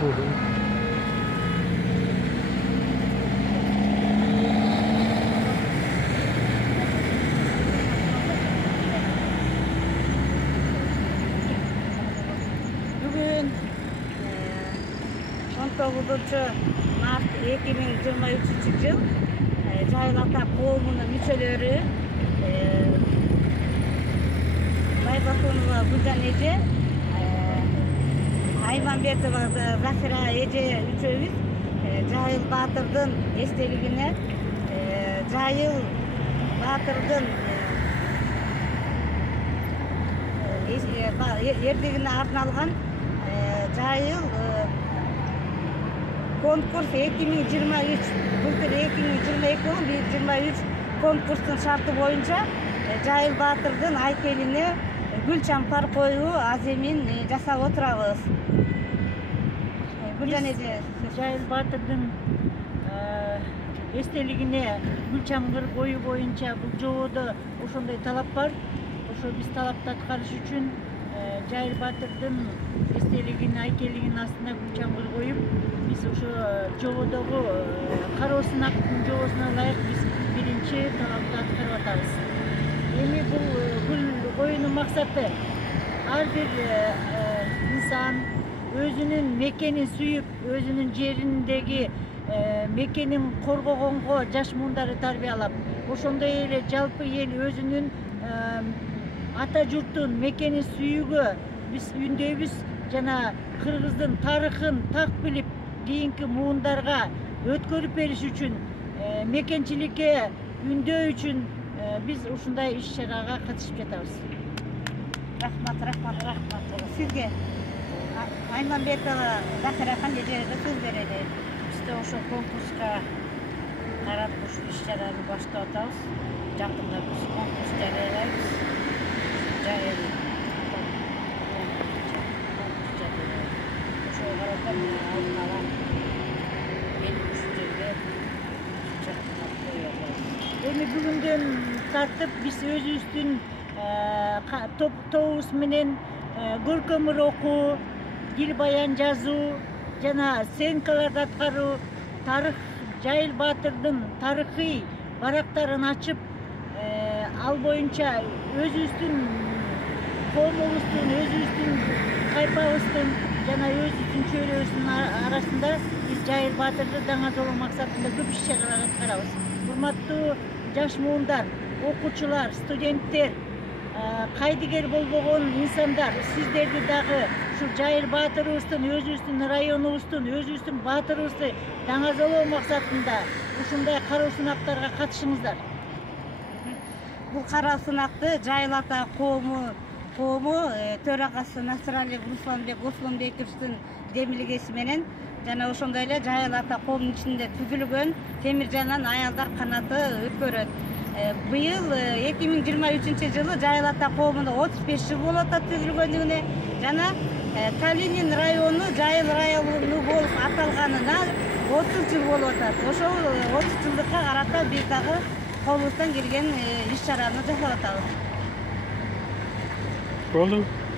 Bugün 19 Mart 2023 yıl Cahil Ata Koğumu'nun müçeleri Baybakunova Gülcan Ece, Aymanbetova Zafira Ece üçöbüz Cahil Batır'dın esteligine Cahil Batır'dın erdegine arналган Cahil konkurs 2023 былтыр 2022-2023 konkursun şartı boyunca Cahil Batır'dın aykeline gül çampar koyuu azемин жасап отурабыз. Gülcan Ece, Cahil Batır'dın естелигине gül çamgır koyu boyunca bu joğoda ошондой талап бар. Ошо биз талапты аткарыш үчүн Cahil Batır'dын естелигин айкелигинин астына gül çamgır коюп, биз ошо жоодогу кароо сынактын жоосуна ылайык биз биринчи талапты аткарып атабыз. Эми бул gül коюунун максаты ар бир инсан өзүнүн мекенин сүйүп, өзүнүн жериндеги мекенин коргогонго жаш муундары тарбиялап, ошондой эле жалпы эл өзүнүн ата журтун мекенин сүйүүгө биз үндөйбүз жана кыргыздын тарыхын так билип кийинки муундарга өткөрүп бериш үчүн мекенчиликке үндөй үчүн биз ушундай иш-чарага катышып жатабыз. Рахмат. Сизге Aymanbetova Zafира Эжеге сөз берели. Биз да ошо конкурска карап ушул иш-чараны баштап атабыз. Жакында биз конкурс жарыялайбыз. Жайыл ошого карата алдын ала ушул жерге чакырып коёбуз. Эми бүгүндөн тартып биз өзүбүздүн тобубуз менен көркөмөр окуу, дил баян жазуу жана сценкаларды аткаруу, тарых Cahil Batır'dын тарыхый барактарын ачып, ал боюнча өзүбүздүн коомубуздун, өзүбүздүн кайпабыздын жана өзүбүздүн чөйрөбүздүн арасында биз Cahil Batır'ды даңазолоо максатында көп иш-чаралар аткарабыз. Урматтуу жаш муундар, окуучулар, студенттер, кайдыгер болбогон инсандар, сиздерди дагы ушу Cahil Batır'ыбыздын, өзүбүздүн районубуздун, өзүбүздүн баатырыбызды даңазолоо максатында ушундай кароо сынактарга катышыңыздар. Бул кароо сынакты Cahil Ata коому төрагасы Насыралиев Русланбековичтин демилгеси менен жана ошондой эле Cahil Ata коомунун ичинде түзүлгөн Темиржанан аялдар канаты өткөрөт. Быйыл 2023 жылы Cahil Ata коомунда 35 жыл болуп атат түзүлгөндүгүнө жана Калинин району Жайыл району болуп аталганына 30 жыл болуп атат. Ошол 30 жылдыкка карата биз дагы колубуздан келген иш-чараны жасап атабыз.